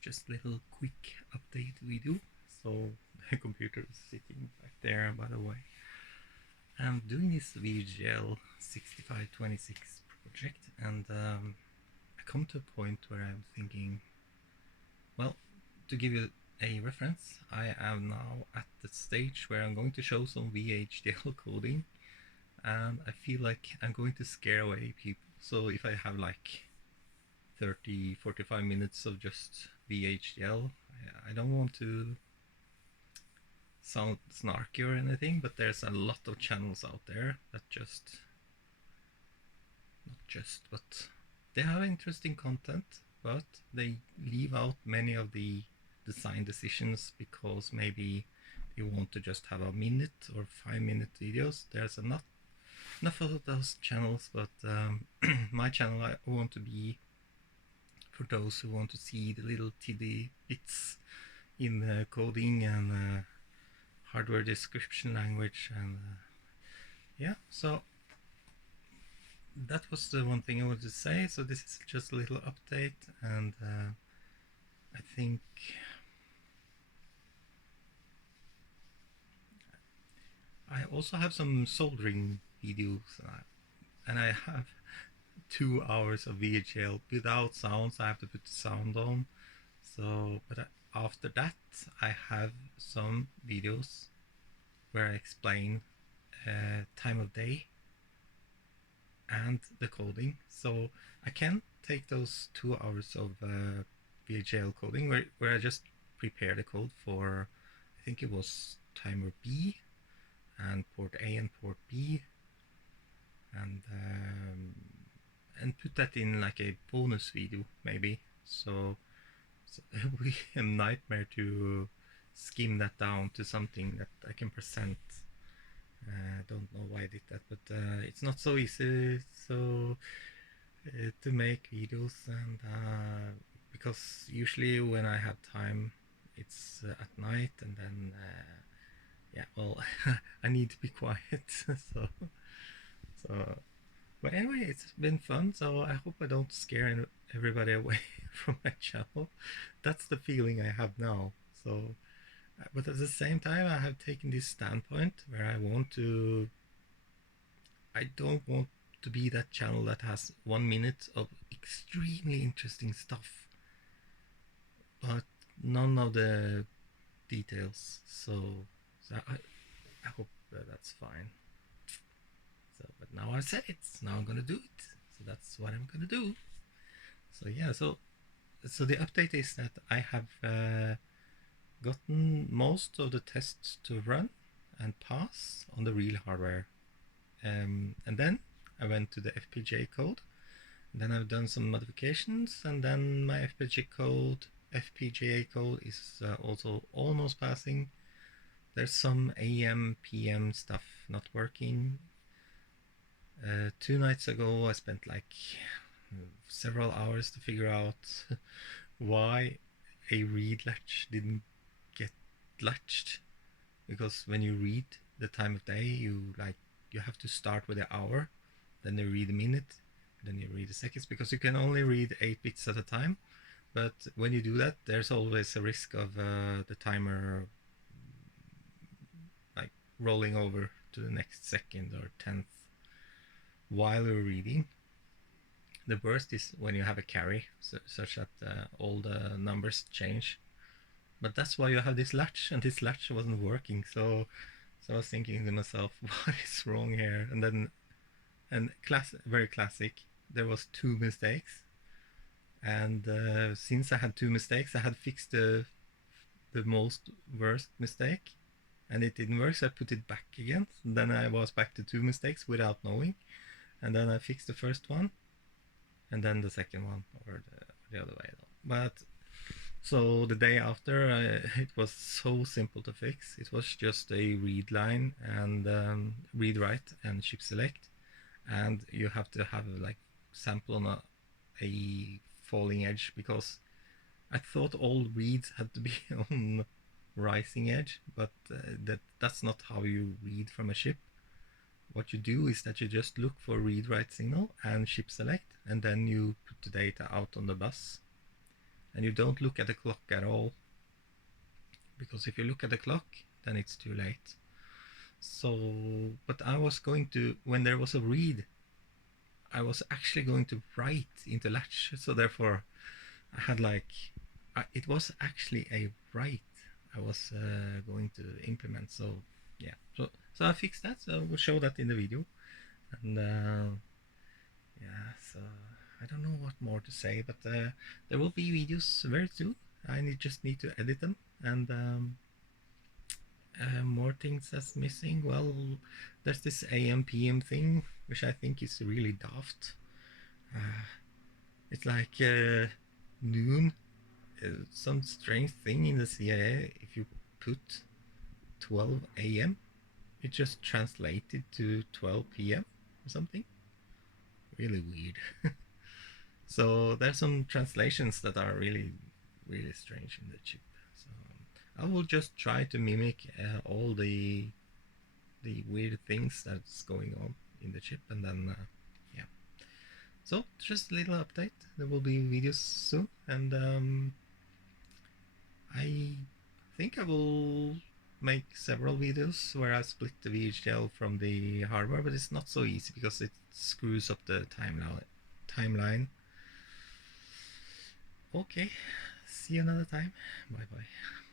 just a little quick update video. So the computer is sitting back there, by the way. I'm doing this VHDL6526 project, and I come to a point where I'm thinking, well, to give you a reference, I am now at the stage where I'm going to show some VHDL coding, and I feel like I'm going to scare away people. So if I have like 30-45 minutes of just VHDL, I don't want to sound snarky or anything, but there's a lot of channels out there that but they have interesting content, but they leave out many of the design decisions because maybe you want to just have a minute or 5-minute videos. There's enough of those channels, but my channel, I want to be for those who want to see the little tiddy bits in coding and hardware description language, and yeah, so that was the one thing I wanted to say. So this is just a little update, and I think I also have some soldering videos, and I have 2 hours of VHL without sounds. I have to put the sound on. So, but after that, I have some videos where I explain time of day and the coding. So I can take those 2 hours of VHL coding where I just prepare the code for, I think it was timer B and port A and port B, and put that in like a bonus video maybe. So it would be a nightmare to skim that down to something that I can present. Don't know why I did that, but it's not so easy to make videos, and because usually when I have time, it's at night, and then yeah, well, I need to be quiet. so so but anyway, it's been fun, so I hope I don't scare everybody away from my channel. That's the feeling I have now. So, but at the same time, I have taken this standpoint where I don't want to be that channel that has 1 minute of extremely interesting stuff, but none of the details. So I hope that's fine. So, but now I said it, now I'm gonna do it. So that's what I'm gonna do. So yeah, so the update is that I have gotten most of the tests to run and pass on the real hardware, and then I went to the FPGA code. And then I've done some modifications, and then my FPGA code is also almost passing. There's some AM PM stuff not working. 2 nights ago I spent like several hours to figure out why a read latch didn't get latched, because when you read the time of day, you have to start with the hour, then you read a minute, then you read the seconds, because you can only read 8 bits at a time. But when you do that, there's always a risk of the timer like rolling over to the next second or 10th while you're reading. The worst is when you have a carry, such that all the numbers change. But that's why you have this latch, and this latch wasn't working. So I was thinking to myself, what is wrong here? And very classic, there was 2 mistakes. And since I had 2 mistakes, I had fixed the most worst mistake, and it didn't work, so I put it back again. And then I was back to 2 mistakes without knowing, and then I fixed the first one, and then the second one, or the other way. But so the day after, it was so simple to fix. It was just a read line and read write and chip select, and you have to have like sample on a falling edge, because I thought all reads had to be on rising edge, but that's not how you read from a chip. What you do is that you just look for read write signal and chip select, and then you put the data out on the bus. and you don't look at the clock at all, because if you look at the clock, then it's too late. So, but I was going to, when there was a read, I was actually going to write into latch, so therefore I had like, it was actually a write I was going to implement. So yeah, so I fixed that. So I will show that in the video, and yeah. So I don't know what more to say, but there will be videos very soon. Just need to edit them, and more things that's missing. Well, there's this AM PM thing, which I think is really daft. It's like noon, some strange thing in the CIA. If you put 12 a.m., it just translated to 12 p.m. or something. Really weird. So there's some translations that are really, really strange in the chip. So I will just try to mimic all the weird things that's going on in the chip, and then yeah. So just a little update. There will be videos soon, and I think I will make several videos where I split the VHDL from the hardware, but it's not so easy because it screws up the timeline. Okay, see you another time. Bye bye.